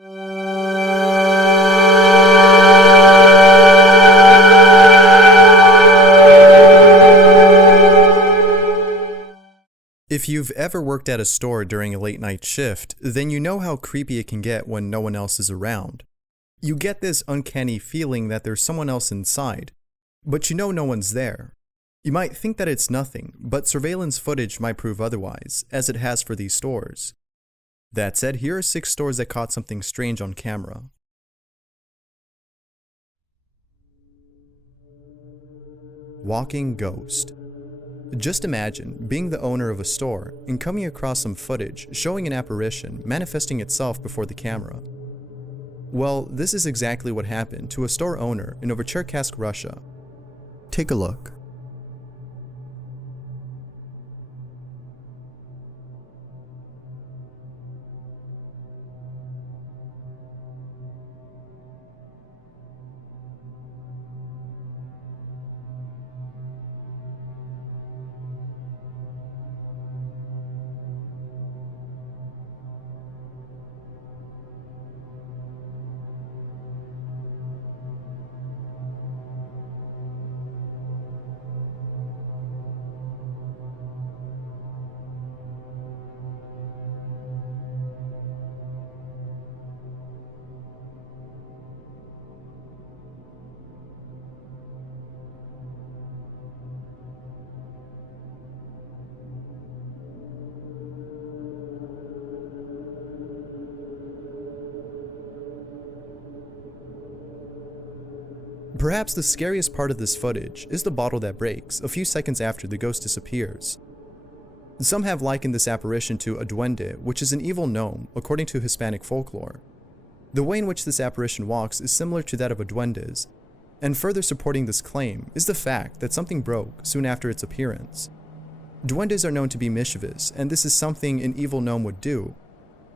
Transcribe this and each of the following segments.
If you've ever worked at a store during a late night shift, then you know how creepy it can get when no one else is around. You get this uncanny feeling that there's someone else inside, but you know no one's there. You might think that it's nothing, but surveillance footage might prove otherwise, as it has for these stores. That said, here are 6 stores that caught something strange on camera. Walking ghost. Just imagine being the owner of a store and coming across some footage showing an apparition manifesting itself before the camera. Well, this is exactly what happened to a store owner in Novocherkassk, Russia. Take a look. Perhaps the scariest part of this footage is the bottle that breaks a few seconds after the ghost disappears. Some have likened this apparition to a duende, which is an evil gnome according to Hispanic folklore. The way in which this apparition walks is similar to that of a duende's, and further supporting this claim is the fact that something broke soon after its appearance. Duendes are known to be mischievous, and this is something an evil gnome would do.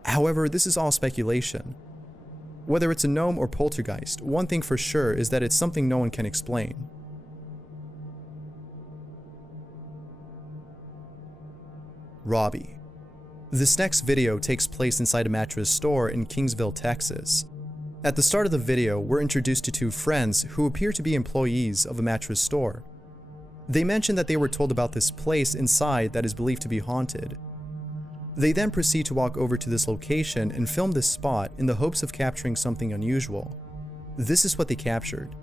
However, this is all speculation. Whether it's a gnome or poltergeist, one thing for sure is that it's something no one can explain. Robbie. This next video takes place inside a mattress store in Kingsville, Texas. At the start of the video, we're introduced to 2 friends who appear to be employees of a mattress store. They mention that they were told about this place inside that is believed to be haunted. They then proceed to walk over to this location and film this spot in the hopes of capturing something unusual. This is what they captured.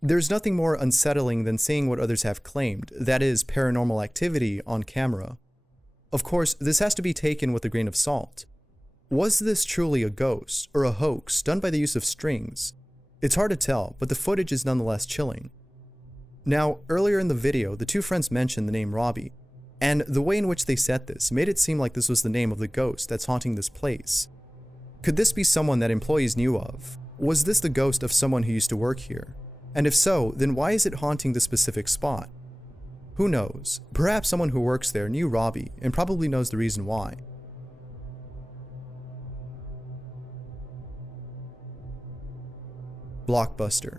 There's nothing more unsettling than seeing what others have claimed, that is, paranormal activity, on camera. Of course, this has to be taken with a grain of salt. Was this truly a ghost, or a hoax done by the use of strings? It's hard to tell, but the footage is nonetheless chilling. Now, earlier in the video, the 2 friends mentioned the name Robbie, and the way in which they said this made it seem like this was the name of the ghost that's haunting this place. Could this be someone that employees knew of? Was this the ghost of someone who used to work here? And if so, then why is it haunting this specific spot? Who knows? Perhaps someone who works there knew Robbie and probably knows the reason why. Blockbuster.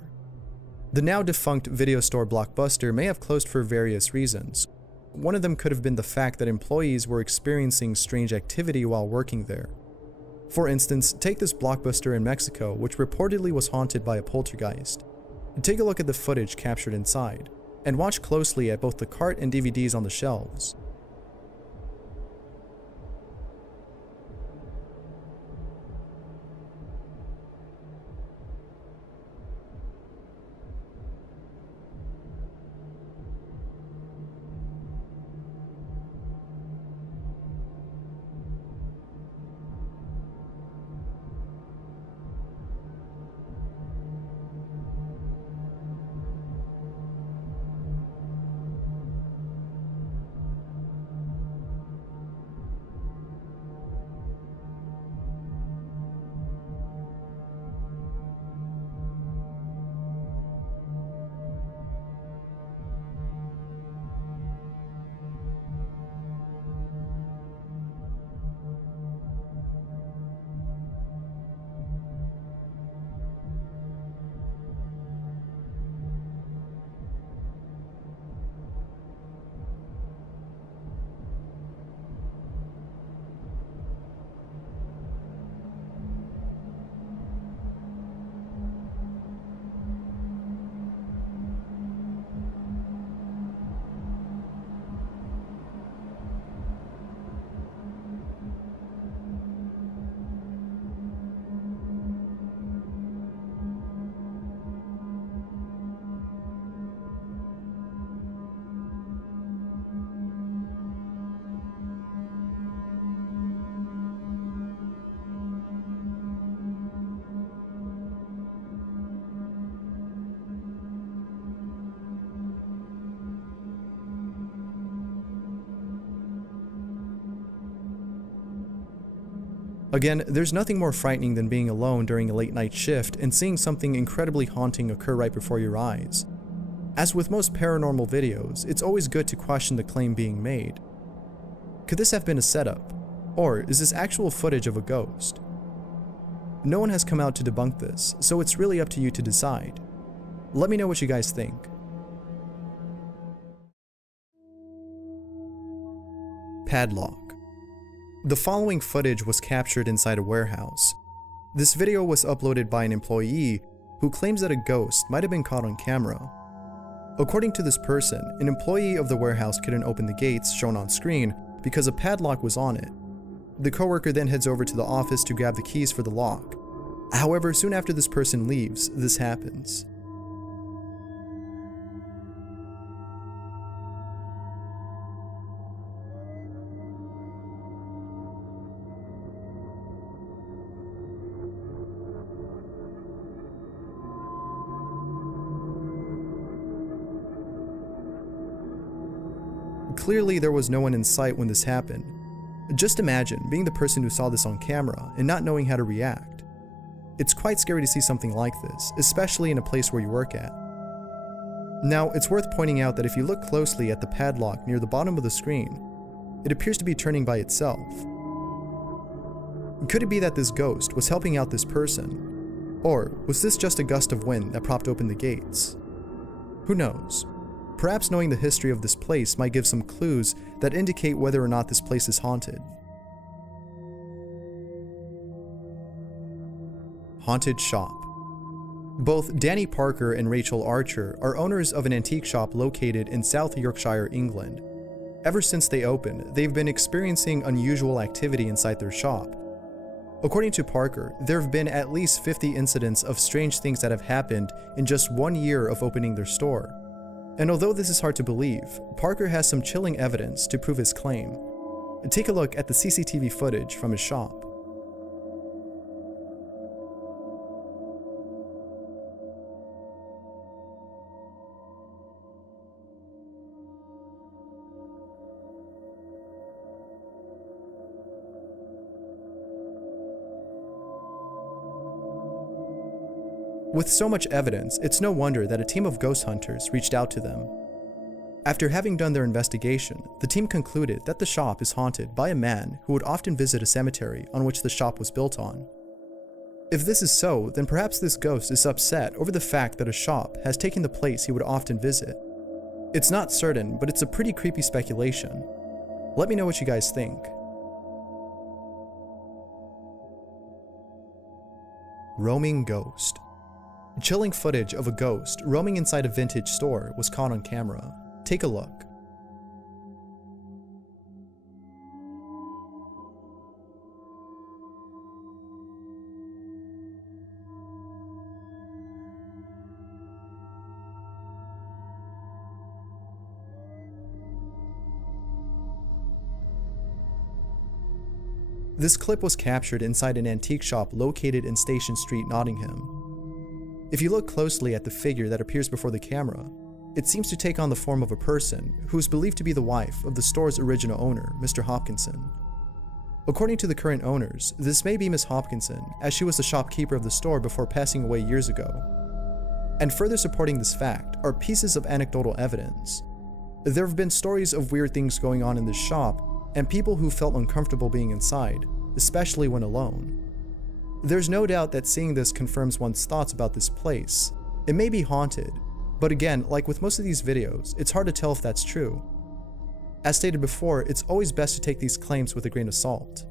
The now defunct video store Blockbuster may have closed for various reasons. One of them could have been the fact that employees were experiencing strange activity while working there. For instance, take this Blockbuster in Mexico, which reportedly was haunted by a poltergeist. Take a look at the footage captured inside, and watch closely at both the cart and DVDs on the shelves. Again, there's nothing more frightening than being alone during a late night shift and seeing something incredibly haunting occur right before your eyes. As with most paranormal videos, it's always good to question the claim being made. Could this have been a setup? Or is this actual footage of a ghost? No one has come out to debunk this, so it's really up to you to decide. Let me know what you guys think. Padlock. The following footage was captured inside a warehouse. This video was uploaded by an employee who claims that a ghost might have been caught on camera. According to this person, an employee of the warehouse couldn't open the gates shown on screen because a padlock was on it. The coworker then heads over to the office to grab the keys for the lock. However, soon after this person leaves, this happens. Clearly, there was no one in sight when this happened. Just imagine being the person who saw this on camera and not knowing how to react. It's quite scary to see something like this, especially in a place where you work at. Now, it's worth pointing out that if you look closely at the padlock near the bottom of the screen, it appears to be turning by itself. Could it be that this ghost was helping out this person? Or was this just a gust of wind that propped open the gates? Who knows? Perhaps knowing the history of this place might give some clues that indicate whether or not this place is haunted. Haunted shop. Both Danny Parker and Rachel Archer are owners of an antique shop located in South Yorkshire, England. Ever since they opened, they've been experiencing unusual activity inside their shop. According to Parker, there have been at least 50 incidents of strange things that have happened in just 1 year of opening their store. And although this is hard to believe, Parker has some chilling evidence to prove his claim. Take a look at the CCTV footage from his shop. With so much evidence, it's no wonder that a team of ghost hunters reached out to them. After having done their investigation, the team concluded that the shop is haunted by a man who would often visit a cemetery on which the shop was built on. If this is so, then perhaps this ghost is upset over the fact that a shop has taken the place he would often visit. It's not certain, but it's a pretty creepy speculation. Let me know what you guys think. Roaming ghost. Chilling footage of a ghost roaming inside a vintage store was caught on camera. Take a look. This clip was captured inside an antique shop located in Station Street, Nottingham. If you look closely at the figure that appears before the camera, it seems to take on the form of a person who is believed to be the wife of the store's original owner, Mr. Hopkinson. According to the current owners, this may be Miss Hopkinson, as she was the shopkeeper of the store before passing away years ago. And further supporting this fact are pieces of anecdotal evidence. There have been stories of weird things going on in this shop and people who felt uncomfortable being inside, especially when alone. There's no doubt that seeing this confirms one's thoughts about this place. It may be haunted, but again, like with most of these videos, it's hard to tell if that's true. As stated before, it's always best to take these claims with a grain of salt.